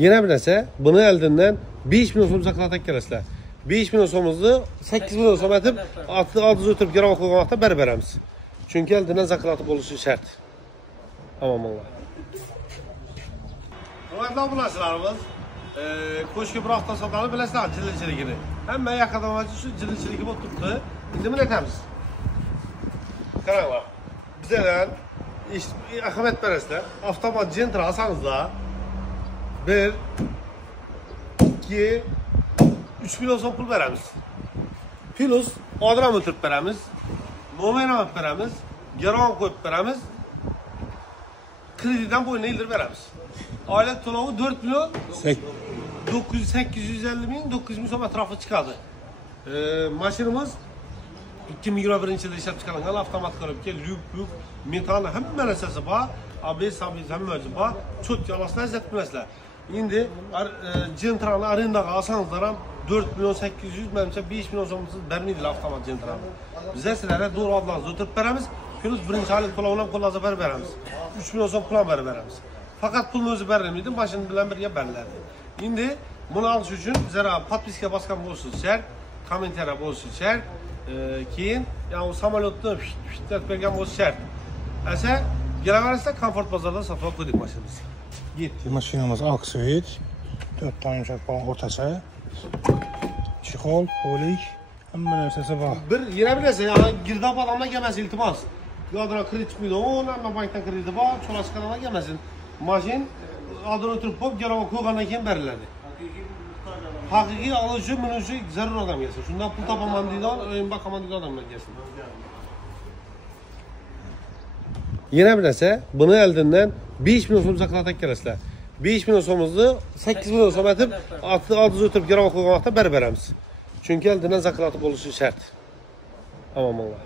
Yine bir narsa, bunu eldinden 5 milyon so'm zakat kelasizlar. 5 milyon so'mimizni 8 milyon so'm etib, altı o'tirib garov qo'ygan vaqtda beramiz. Chunki eldinden zakati bo'lishi shart. Tamam Allah. Hurmatli obunachilarimiz, ko'shki bir hafta sotani bilasizlar, jillichiligini. Hamma yaqindamoqchi shu jillichiligi bo'lib turibdi. Endi buni aytamiz. Qaranglar. Bizlar ahamiyat berasizlar. Avtomat Gentra olsangizlar 1 2 3 milyon so'm pul beramiz. Plus odam o'tirib beramiz. Nomer olib beramiz. Garov qo'yib beramiz. Kreditdan bo'yni ildirib beramiz. Oylik to'lovi 4 milyon 850 ming 900 ming so'm atrofida chiqadi. Mashinamiz 2021-yilda ishlab chiqarilgan avtomat korobka, lyuk, metan hamma narsasi bor. ABS hamma bor. Cho'tga olasizlar, izzat bilasizlar. Endi Gentrani arendaga olsangizlar ham 4 milyon 800, menimcha 5 milyon so'msiz bermaydilar avtomat Gentrani. Biz sizlarga to'g'ri odamlarni o'tirib beramiz. Plus birinchi oylik to'lovini ham qo'lingizga berib beramiz. 3 milyon so'm pul ham berib beramiz. Faqat pulni o'zi berilmaydi, mashina bilan birga beriladi. Endi buni olish uchun bizlarga podpiska bosgan bo'lsangiz shart, kommentariya bo'lsa shart, keyin yani samolyotni fitlat bergan bo'lsa shart. Asa kelaverasizlar, komfort bozorda sotib qo'ydik mashinamizni. Yetti. Mashinamiz oksid, 4 ta yumshoq bo'lgan o'rtacha, chexol, polik, hamma narsasi bor. Bir yana bilasiz, yani girdab odamlarga emas, iltimos. Yo'qdan kredit chiqmaydi, o'nlarni bankdan krediti bor, cho'lashqanlarga gelmesin. Mashin odam o'tirib qo'yib, garov qo'ygandan keyin beriladi. Haqiqiy oluvchi, minuvchi zarur odam gelsin. Shundan pul topaman deydigan, o'yin boqaman deydigan odamlar gelsin. Yana bir narsa, buni eldinden 5 milyon so'm zakat kelasizlar. 5 milyon so'mimizni 8 milyon so'm etib, altı o'tirib garov qo'ygan vaqtda berib beramiz. Chunki eldinden zakati bo'lishi shart. Tamam Allah.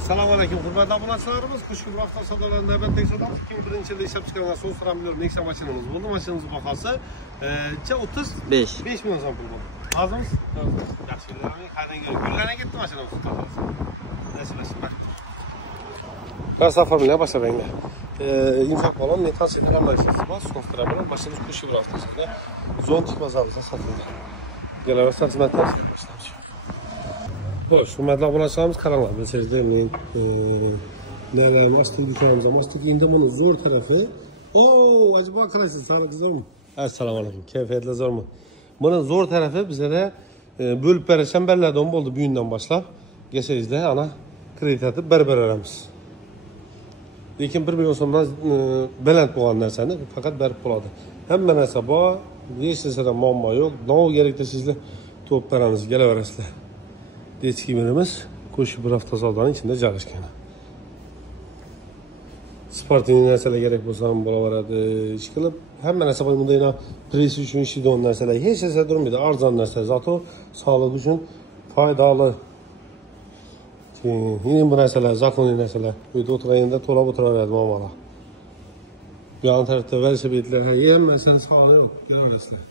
Assalomu alaykum hurmatli obunachilarimiz. Qo'shni vaqtda savdolarni navbatdagi savdomiz 2001-yilda ishlab chiqarilgan So'sram million Nexia mashinamiz bo'ldi. Mashinamizning bahosi 35 milyon so'm pul bo'ldi. Hozirmiz? Yaxshi. Qo'llarga ketdi mashinamiz. Ben safar bilen başlayayım. Yumuşak balon, metal şeyler anlayışası var. Konstramiyle başlamış koşu bir haftasında. Zon çıkmaz ağzına satıldı. Gelen hizmetler başlamış. Hoş, hürmetli abonachlarimiz karanlar. Bilseniz demeyin. Neler, mastik düşünüyoruz. Mastik indi bunun zor tarafı. Ooo, acaba arkadaşlar, sana güzel mi? Esselamu aleyküm. Keyfiyetle zor mu? Bunun zor tarafı bize de bölüp verişen belirlerden oldu büyüğünden başlayıp. Geçeriz de ana kredi atıp berber aramız. Lekin 1 milyon so'mdan baland bo'lgan narsani faqat berib bo'ladi. Hamma narsa bor, hech narsadan muammo yo'q. Nov kerak desangizlar, to'p beramiz, kelaverasizlar. Dechki birimiz qo'shib bir hafta savdoning ichida joylashgan. Sportning narsalar kerak bo'lsa ham bo'laveradi. Ish qilib, hamma narsa bor. Bunda yana press uchun ishlaydigan narsalar hech narsa turmaydi. Arzon narsa, zato sog'liq uchun foydali. Yine bu narsalar, zakoniy narsalar. Uyda o'tirganda to'lab o'tiraveradi muammolar. Bu yon tarafda velosipedlar, hammasini sog'liq yo'q, ko'rasizlar.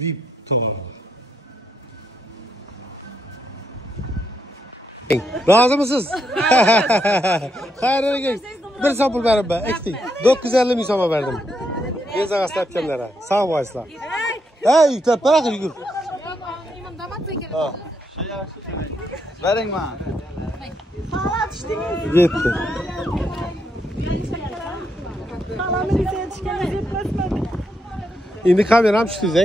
VIP tovarlar. Rozimisiz? Xayrli bir so'm pul berib ben, eksik. 950 ming so'm berdim. Tezroq aslatganlar. Sog' bo'linglar. Hey, yuklab beraqa yugur. Vering bana. Yetti. Endi kameram tushdi.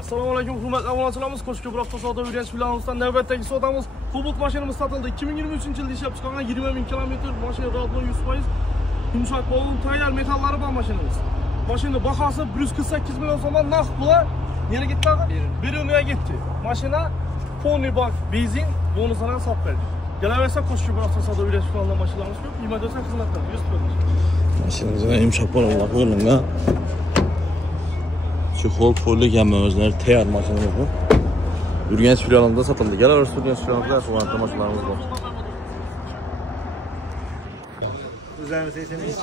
Assalomu alaykum hurmatli obunachilarimiz. Qo'shni bir hafta savdo yurgan bilanimizdan navbatdagi savdomiz Cobalt mashinamiz sotildi. 2023-yilda ishlab chiqargan 20 ming kilometr mashina rodli 100%. Yumshoq bo'lgan tayyor metallari bor mashinamiz. Mashina bahosi 148 milyon so'mdan naqd puli nega ketdi? Beruniga ketdi. Mashina poni bak, benzin, bonusini ham sotib berdi. Kelaversa qo'shni bir hafta savdo yurgan mashinamiz ko'p, 24 xizmatlar 100%. Mashinamizga yumshoq bo'lalar qo'yilgan. Chexol, polik hamma o'zlari tayyor mashinamiz bu. Urganch filialida sotildi. Kelaversa Urganch filialida quvvatli mashinalarimiz bor. O'zlaringiz aytsangiz.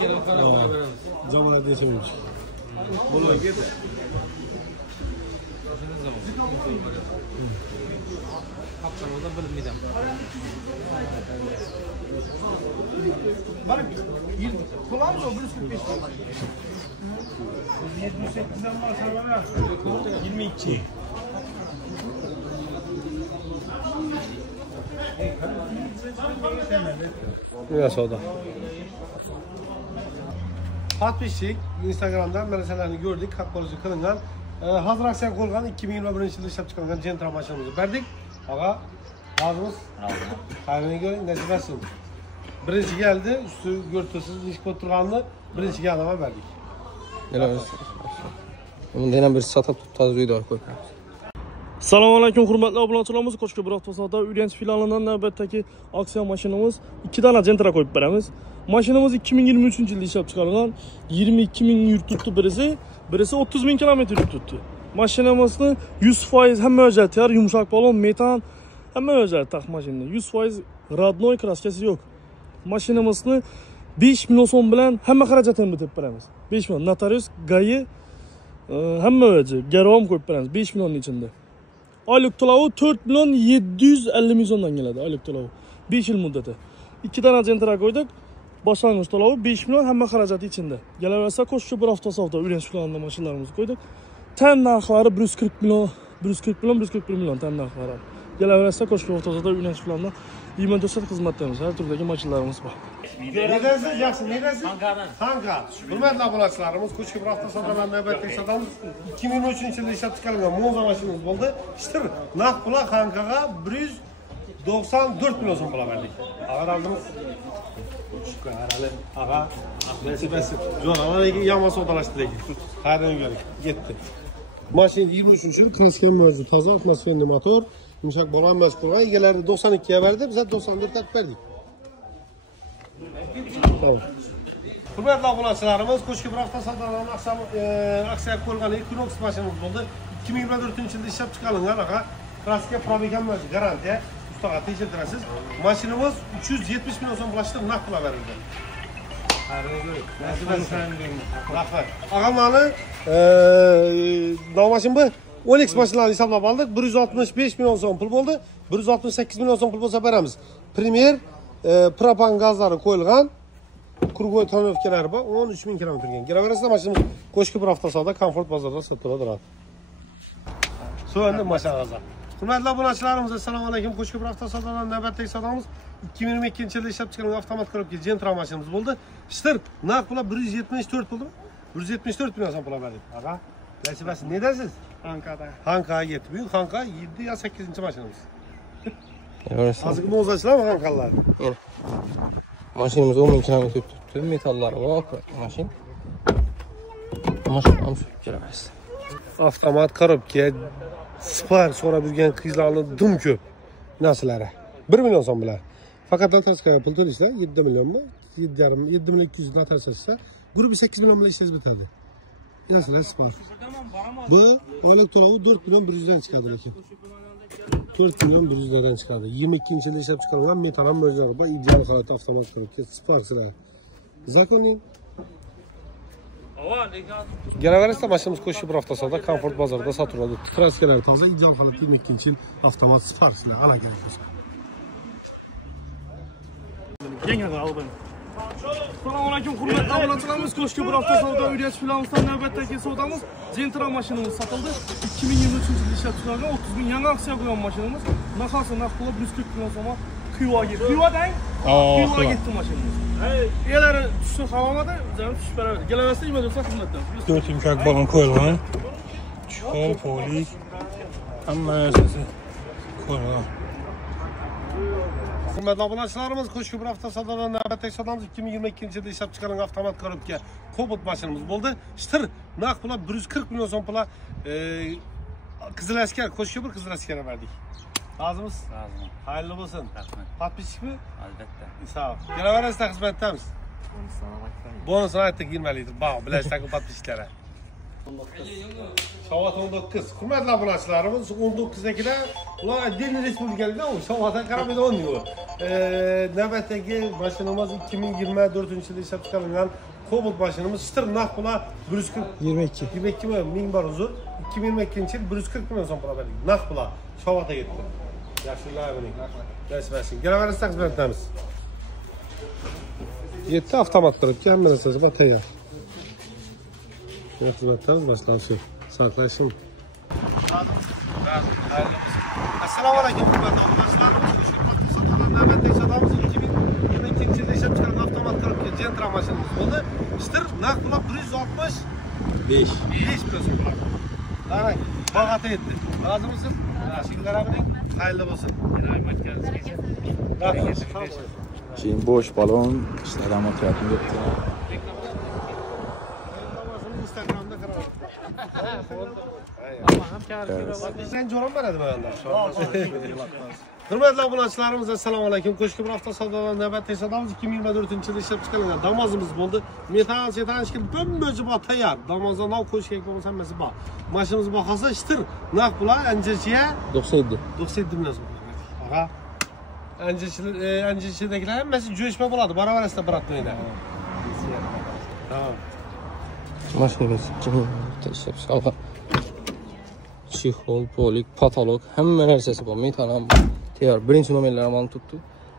Zamonlar desaymiz. Bo'lib ketdi. Haftamada bilinmaydi. Bak, kulağım da 145. 78'den var sana 22. Nasıl o da? Patpişik Instagram'dan meselelerini gördük. Kakpolucu kılıngan. Hazır aksiyon koyulgan 2021 yılda işlep çıkarılgan Gentra maşinamızı verdik. Ağa, razımız. Hayvanı görün, nasip etsin. Birinci geldi, üstü görtüsüz, iş koturganlı. Birinci geldi ama verdik. Neler Bunda yana bir satıp taz video koy. Assalomu alaykum hurmatli obunachilarimiz. Qo'shko'p avtosavdo Urganch filialidan navbatdagi aksiya mashinamiz 2 dona Gentra qo'yib beramiz. Mashinamiz 2023-yilda ishlab chiqarilgan. 22 ming yurt tutdi birisi 30 ming kilometr yurt tutdi. Mashinamizni 100% hamma o'zgartir, yumshoq balon, metan hamma o'zgartir taq mashinani. 100% родной kraskasi yo'q. Mashinamizni 5 million so'm bilan hamma xarajatini bitib beramiz. 5 million notarius, GAI hamma o'zi, garom qo'yib beramiz 5 millionning ichida. Oylik to'lovi 4 million 750 ming so'mdan keladi oylik to'lovi. 5 yil muddati. 2 dona Gentra qo'ydik. Boshlang'ich to'lovi 5 million hamma xarajati ichida. Kelaversa qo'shib bir avtosavdo Urganch filialidan mashinalarimizni qo'ydik. Tan narxlari 140 million, 141 million tan narxlari. Kelaversa qo'shib avtosavdo Urganch filialidan 24 soat xizmatdamiz. Har turdagi mashinalarimiz bor. Nedesiz, yaxshi, nedesiz? Hanka. Hurmatli obunachilarimiz, qo'shib bir avtosavdolarni navbatdagi sotamiz. 2013-yilda ishlab chiqarilgan Monza mashinamiz bo'ldi. Ishtir, naqd pul Hankaga 194 million so'm pul berdik. Ag'ardimiz. Ağa, nasibasi. Jo'q, avvaliga yomon savdolashdi lekin. Xayrini ko'ring, ketdi. Mashina 23-yil klassik mavjud, toza atmosferli motor, yumshoq balon mas qilgan. Egalari 92 ga berdi, biz 94 ga berdik. Tamam. Hurmatli obunachilarimiz, qo'shib bir avtosavdolarni aksiya qo'yilgan Equinox mashinamiz bo'ldi. 2024-yilda ishlab chiqarilgan ağa, klassik probega mavjud, garantiya. Ustaga tekshirtirasiz. Mashinamiz 370 million so'm pulashtirib naqd pul berildi. Rahmat. Ağamlarni mashin bu Olex mashinalarini hisoblab oldik. 165 million so'm pul bo'ldi. 168 million so'm pul bo'lsa beramiz. Premier propan gazlari qo'yilgan. Krugoy tonovkalari bor. 13 ming kilometr turgan. Kelaverasizlar mashinamiz Qo'shko'p avtosavdo Comfort bozorida sotiladi. So'ndi mashinalar. Hurmatli obunachilarimiz, assalomu alaykum. Qo'shko'p avtosavdodan navbatdagi savdomiz 2022-yilda ishlab chiqarilgan avtomat korobka Gentra mashinamiz bo'ldi. Ishtir, naqd pul 174 bo'ldimi? 174 million so'm pul berdik. Ağa, nasibasi nedasiz? Hankada. Hankaga yetdi. Bu Hanka 7 ya 8-mashinamiz. Hozirgi mo'zachilar Hankalar. Mashinamiz 10 ming kilometr tutdi. Metallari bor, mashin. Mashin ham sürüp kelaverasiz. Avtomat korobka Spar so'rab yurgan qizlarni dum ko'p narsalari. 1 million so'm bilan. Faqat notarskaya pul to'lashlar 7 millionmi? 7 million 200 notarsasiz. Grubi 8 million bilan ishlash bitadi. Narsalar Spar. Bu oylik to'lovi 4 million 100 dan chiqadi lekin. 4 million 100 dan chiqadi. 22-yilda ishlab chiqarilgan metal mo'jizlar bor. Ideal holatda avtomat korobka Spar'lar. Zakoning Kelaverasizlar mashinamiz Qo'shib bir avtosavdo Comfort bozorida sotiladi. Kraskalar toza, ideal holatda 22-yil avtomat Spar'lar ala kerak bo'lsa. Yangi alban. Assalomu alaykum hurmatli obunachilarimiz. Qo'shko'p avtosavdo Urganch filialidan navbatdagi savdomiz Gentra mashinamiz sotildi. 2023-yilda ishlab chiqarilgan 30 ming yangi aksiya qo'ygan mashinamiz. Naqasi naqd puli 140 million so'm Qiyoga. Qiyodan? Qiyoga ketdi mashinamiz. Egalari tushdi havomada, janob tushib beradi. Kelaversa 24 soat xizmatda. 4 yumshoq balon qo'yilgan. Chuqur, polik, hamma narsasi qo'yilgan. Hurmatli obunachilarimiz, Qo'shko'p avtosavdodan navbatdagi savdomiz 2022-yilda ishlab chiqarilgan avtomat korobka Cobalt mashinamiz bo'ldi. Ishtir, naqd pul 140 million so'm pul Qizil askar, Qo'shko'p Qizil askarga berdik. Razimiz? Razım. Hayırlı olsun. Rahmet. Patpishikmi? Albatta. Sağ ol. Kelaverasizlar xizmatdamiz. Bonusini aytdik 20 litr. Bog' bilasizlar-ku patpishiklari. Soat 19. Hurmatli obunachilarimiz, 19-dakida ular отдельный respublikalikda soatdan qaramay o'ynaydi. Navbatdagi mashinamiz 2024-yilda ishlab chiqarilgan Cobalt mashinamiz ishtir naqd pul 140 ming bor uzr. 2022-yil 140 million so'm pul berdik. Naqd pul soatga ketdi. Yaxshilar buning. Nasibasi. Kelaverasizlar xizmatdamiz. 7 avtomat qilib hamma narsasi bor tayyor. Xizmatlarimiz boshlansin. Saqlashim. Assalomu alaykum hurmatli obunachilarimiz. Navbatdagi sotamiz 2022 yilda ishlab chiqarilgan avtomat korobka Gentra mashinamiz bo'ldi. Shtir naqd pul 165 plyus. Qarang, bag'ata yetdi. Rozimisiz? Mashinalar bilan xayrli bo'lsin. Keyin bo'sh balon ishlardan o'tyapti debdi. Instagramda qarang. Sen jo'ram beradi mana. Hurmatli obunachilarimiz, assalomu alaykum. Qo'shki bir hafta savdodan navbatdagi savdomiz 2024-yilda ishlab chiqarilgan Damozimiz bo'ldi. Metal setanishki bo'mbo'ji bor tayyor. Damozdan nov qo'shga bo'lsa hammasi bor. Mashinamiz bahosi shtir naq pula anjichiya 97 million so'm. Aha. Anjichidagilar hammasi jo'shma bo'ladi. Baravarasida birat o'yna. Tamam. Mashinamiz ishlab chiqarilgan. Chexol, polik, patolog, hamma narsasi bor. Metal ham tayyor. Birinchi nomerlar ham tutdi.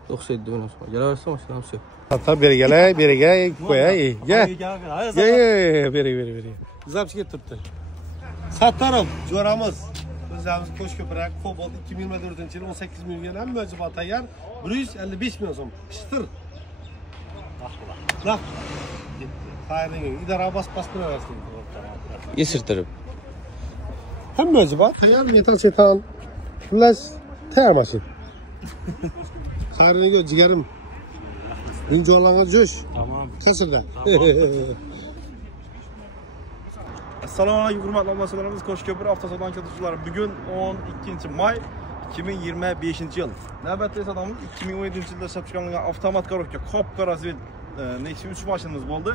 97 million so'm. Kelaversa mashinam shu. Hatta berigay, qo'yay. Beri. Zapchga turibdi. Sattarov, jo'ramiz. O'zimiz Qo'shko'prak, Cobalt 2024-yil 18 million ham mo'jiba tayyor. 155 million so'm. Shtir. Naq. Xayrli, idora bas-basni versin. Yesirtirib. Hamma bor. Tayyor metal setan. Xullas, tayyor mashina. Xayrli jigarim. Binjolangan jo'sh. Tamam. Qasirda. Assalomu alaykum hurmatli obunachilarimiz. Qo'shko'prak avtosalon kuzatuvchilari. Bugun 12-may 2025-yil. Navbatdagi savdomiz 2017-yilda ishlab chiqarilgan avtomat korobka Cobalt Razvel Nexia 3 mashinamiz bo'ldi.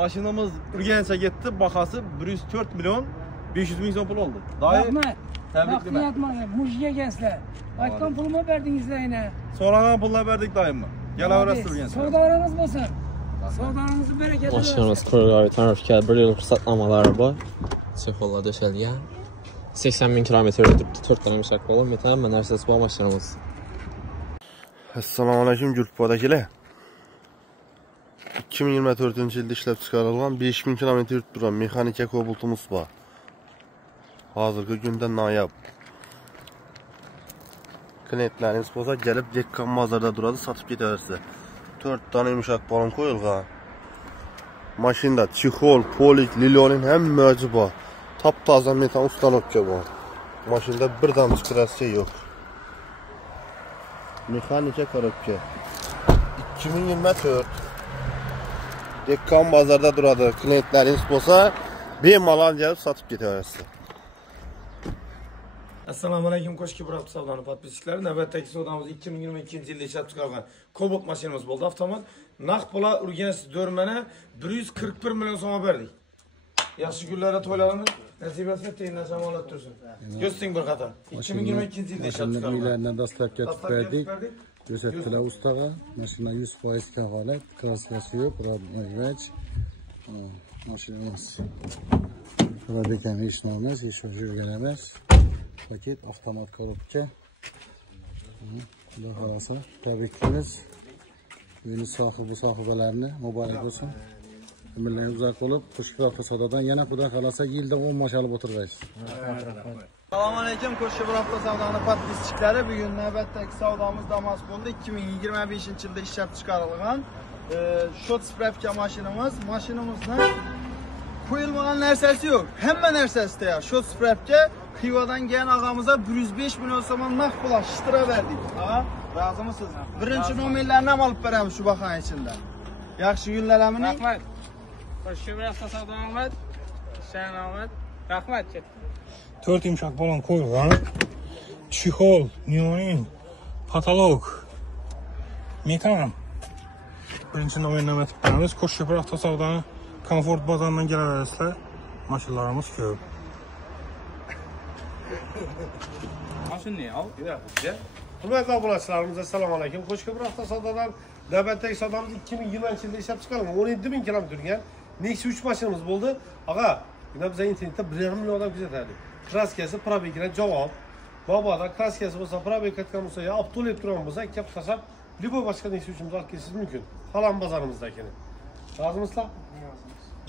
Mashinamiz Urganchga ketdi. Bahosi 104 million 500 ming so'm pul oldi. Rahmat. Tabriklayman. Mujiga egasizlar. Aytgan pulni berdingizlar yana. So'ragan pullar berdik doimmi? Kelaverasiz Urganchga. Savdolarimiz bo'lsin. Savdolarimizni barakatli bo'lsin. Mashinamiz ko'rg'ay tarafga 1 yil ruxsatnomalari bor. Sexollar döşəlgan. 80 bin kilometr ötübdü. 4 dənə müşək olan metan hamma narsasi bor mashinamiz. Assalomu alaykum Gurpodakilar. 2024-yilda ishlab chiqarilgan 5000 kilometr yurib turgan mexanika Cobaltimiz bor. Hozirgi kunda noyob. Klientlarimiz bo'lsa kelib Dekkan bozorda turadi, sotib ketaversa. 4 dona yumshoq balon qo'yilgan. Mashinada chexol, polik, lilyonin hamma bor. Top-toza metal ustanovka bor. Mashinada bir damchi kraska yo'q. Mexanika korobka. 2024 Dekkan bozorda turadi. Klientlaringiz bo'lsa, bemalol kelib sotib ketaverasiz. Assalomu alaykum Qo'shki bir hafta savdoni podpischiklari. Navbatdagi savdomiz 2022-yilda ishlab chiqarilgan Cobalt mashinamiz bo'ldi. Avtomat naqd pula Urganch Do'rmana 141 million so'm berdik. Yaxshi kunlarda to'ylarimiz nasibasiga tengdan shamolat tursin. Ko'rsing bir qator. 2022-yilda ishlab chiqarilgan. Uylardan dastlabki berdik. Ko'rsatdilar ustaga. Mashina 100% kafolat, kraskasi yo'q, radnoyvach. Mashinamiz. Fabrikaning hech normas, hech yurgan emas. Paket avtomat korobka. Xudo xolasa, tabriklaymiz. Uyni sohibalarni muborak bo'lsin. Umrlaringiz uzoq bo'lib, Qo'shki hafta savdodan yana xudo xolasa yilda 10 mashina olib o'tirasiz. Assalomu alaykum Qo'shki bir hafta savdoni podpischiklari. Bugun navbatdagi savdomiz Damas bo'ldi. 2025-yilda ishlab chiqarilgan shot spravka mashinamiz. Mashinamizni qo'yilmagan narsasi yo'q. Hamma narsasi tayyor. Shot spravka Xivadan kelgan og'amizga 105 million so'm naqd pul ishtira berdik. Ha? Rozimisiz? Birinchi nomerlarni ham olib beramiz shu bahona ichida. Yaxshi kunlarimiz. Rahmat. Qo'shki bir hafta savdo omad. Shan omad. Rahmat. 4 yumshoq balon qo'yilgan. Chexol, neonin, patolog, metan. Birinchi nomerni aytib beramiz. Qo'shki bir hafta savdoni komfort bozoridan kelaverasizlar. Mashinalarimiz ko'p. Mashinani ol. Hurmatli obunachilarimiz, assalomu alaykum. Qo'shki bir hafta savdodan navbatdagi savdomiz 2020-yilda ishlab chiqarilgan 17 bin kilometr turgan Nexia 3 mashinamiz bo'ldi. Ag'a, yana biz internetda 1,5 million odam kuzatadi. Kraskasi probegga javob. Boboda kraskasi bo'lsa, probeg ketgan bo'lsa, yo obtulib turgan bo'lsa, ikkita tashlab Libo başka ne istiyorsunuz? Arkadaşlar mümkün. Falan bazarımızdakini. Razı mısınız?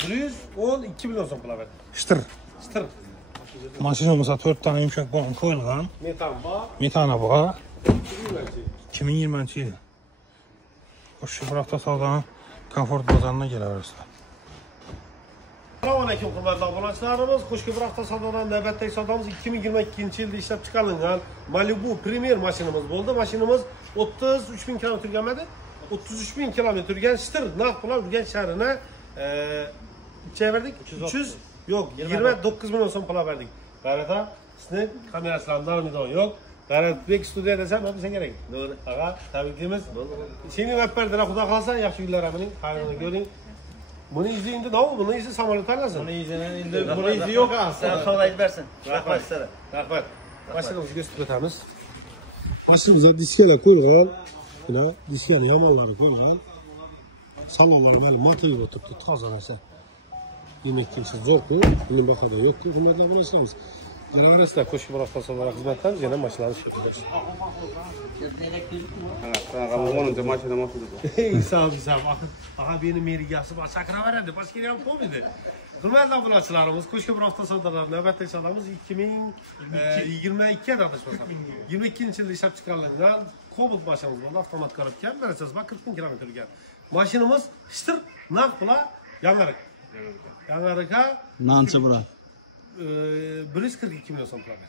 112 milyon son pula verdi. Ştır. Çıtır. Maşinamıza 4 tane yumuşak balon koyulgan. Metana bağı. 2020 yıl. Koşu bırakta savdanın komfort bazarına gelebilirsin. Selamünaleyküm hürmetli aboneçilerimiz. Koşku bırakta savdanan növbətdəki savdamız 2022 yılda işlep çıkarılan Malibu Premier maşinimiz oldu. Maşinimiz 33.000 kilometre gelmedi. 33.000 kilometre gen Ştır, Nakpula, Ürgen şehrine verdik. 300 yok 29 milyon son pula verdik. Gayret ha, sizin kamerasından müdahale yok. Gayret Bek stüdyoya desem hep sen gerek. Doğru. Ağa, tabiklimiz. Şimdi hep perdene kuda kalsan yaxşı günler eminim. Hayrını görün. Bunu izleyince ne oldu? Bunu izle samarı tanırsın. Bunu izleyin. Bunu izle yok ha. Sen kolaylık versin. Rahmet. Rahmet. Başımızı gösterimiz. Başımıza diskeyle koyulan, yine diskeyle yamanları koyulan. Salonlara böyle matayı oturttu. Tazanırsa. Yemek kimse zor ku. Bunun bakada yok ku. Bunlarla bunu açalımız. Arasında koşu bıraktası olarak hizmetler yine maçları çekiyoruz. Onun maçına maçında. Sağ ol. Aha benim merigası var. Sakra verendi. Başka yere yapmadı. Hürmetli abonatçılarımız, Koşku Bıraktası Savdaları növbətdəki savdamız 2022'ye danışmasam. 22 yılda işlep çıkarılan Kobalt maşinimiz oldu. Avtomat karabken. Vereceğiz bak 40 bin kilometre gel. Maşinimiz Ştır, Nakpula, Yanarık. Yanarık'a Nançı bura. 142 milyon son pul verdi.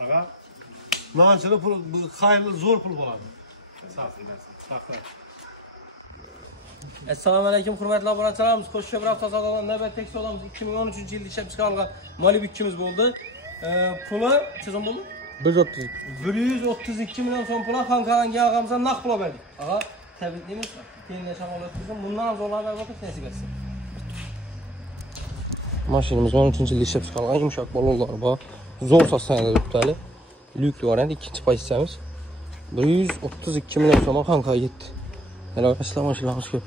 Ağa, Nançı'nın pul, hayırlı zor pul buladı. Sağ olun. Assalamu alaykum hurmatli obunachilarimiz. Qo'shcha bir hafta savdodan navbatdagi savdomiz 2013 yilda ishlab chiqarilgan Malibu 2'miz bo'ldi. Puli chizim bo'ldi? 132 milyon so'm pul Xonqalanga og'amizdan naqd pul berdik. Ağa, tabriklaymiz. Keyingi shamolat bizning bundan ham zo'rlar o'tish nasib etsin. Mashinamiz 13 yilda ishlab chiqarilgan yumshoq balonlar bor. Zo'r soslanadi tutali. Lyuk variant ikkinchi pozitsiyamiz. 132 milyon so'm Xonqaga yetdi. Hello, assalomu alaykum.